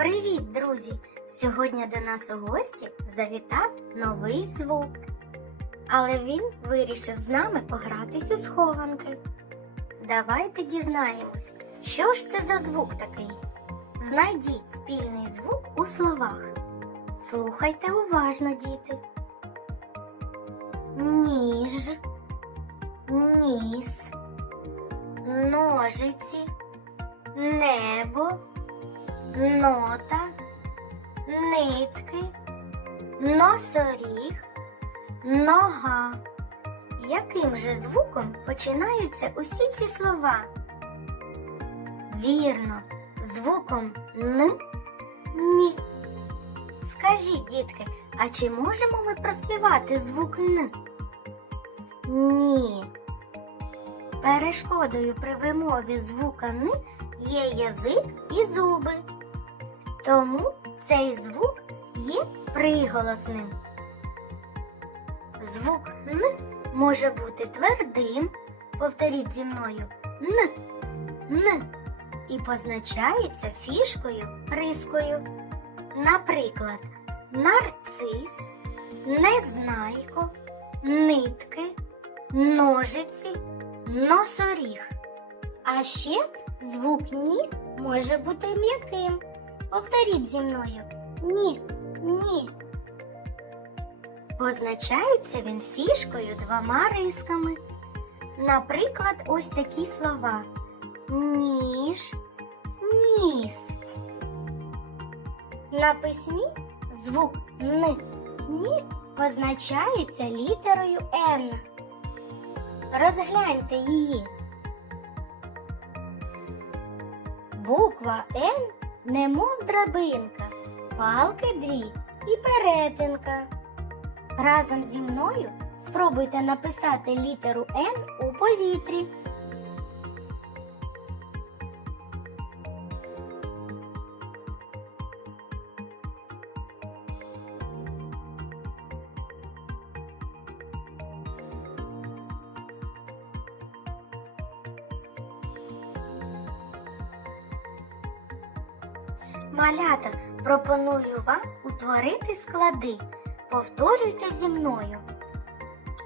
Привіт, друзі! Сьогодні до нас у гості завітав новий звук. Але він вирішив з нами погратись у схованки. Давайте дізнаємось, що ж це за звук такий. Знайдіть спільний звук у словах. Слухайте уважно, діти. Ніж, ніс, ножиці, небо, нота, нитки, носоріг, нога. Яким же звуком починаються усі ці слова? Вірно, звуком Н Ні. Скажіть, дітки, а чи можемо ми проспівати звук Н? Ні. Перешкодою при вимові звука Н є язик і зуби. Тому цей звук є приголосним. Звук Н може бути твердим. Повторіть зі мною Н, Н і позначається фішкою рискою. Наприклад, нарцис, незнайко, нитки, ножиці, носоріг. А ще звук ні може бути м'яким. Повторіть зі мною ні, ні. Позначається він фішкою двома рисками. Наприклад, ось такі слова: ніж, ніс. На письмі звук Н Ні позначається літерою Н. Розгляньте її. Буква Н немов драбинка, палки дві і перетинка. Разом зі мною спробуйте написати літеру Н у повітрі. Малята, пропоную вам утворити склади. Повторюйте зі мною.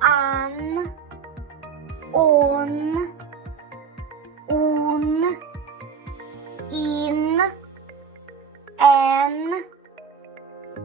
Ан, он, ун, ін, ен,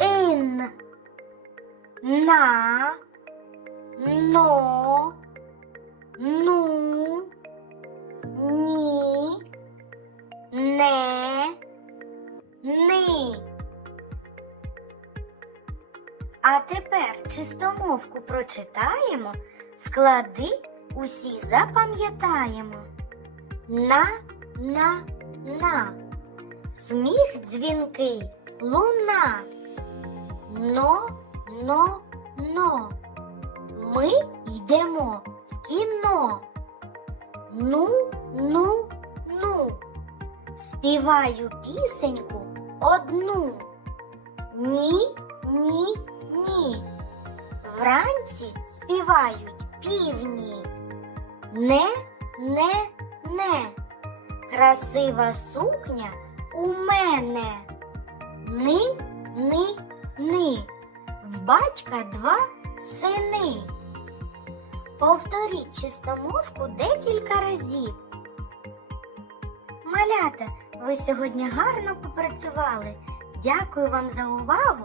ін, на, но, ну, ні, А тепер чистомовку прочитаємо, склади усі запам'ятаємо. На, на, на. Сміх дзвінкий, луна. Но, но, но. Ми йдемо в кіно. Ну, ну, ну. Співаю пісеньку одну. Ні, ні, ні. Вранці співають півні. Не, не, не. Красива сукня у мене. Ни, ни, ни. В батька два сини. Повторіть чистомовку декілька разів. Малята, ви сьогодні гарно попрацювали. Дякую вам за увагу